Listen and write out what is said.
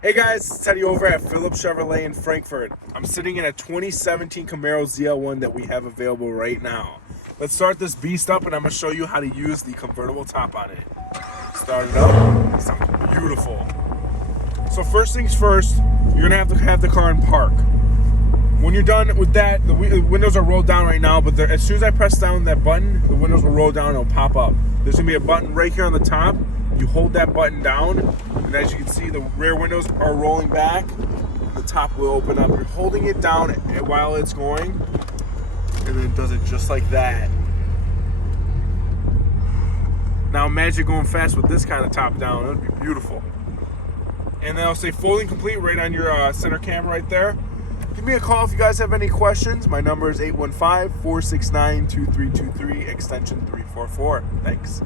Hey guys, it's Teddy over at Phillips Chevrolet in Frankfort. I'm sitting in a 2017 Camaro ZL1 that we have available right now. Let's start this beast up and I'm going to show you how to use the convertible top on it. Start it up. It sounds beautiful. So first things first, you're going to have the car in park. When you're done with that, the windows are rolled down right now, but as soon as I press down that button, the windows will roll down and it'll pop up. There's going to be a button right here on the top. You hold that button down, and as you can see, the rear windows are rolling back. The top will open up. You're holding it down while it's going, and then it does it just like that. Now imagine going fast with this kind of top down. It would be beautiful. And then I'll say folding complete right on your center camera right there. Give me a call if you guys have any questions. My number is 815-469-2323, extension 344. Thanks.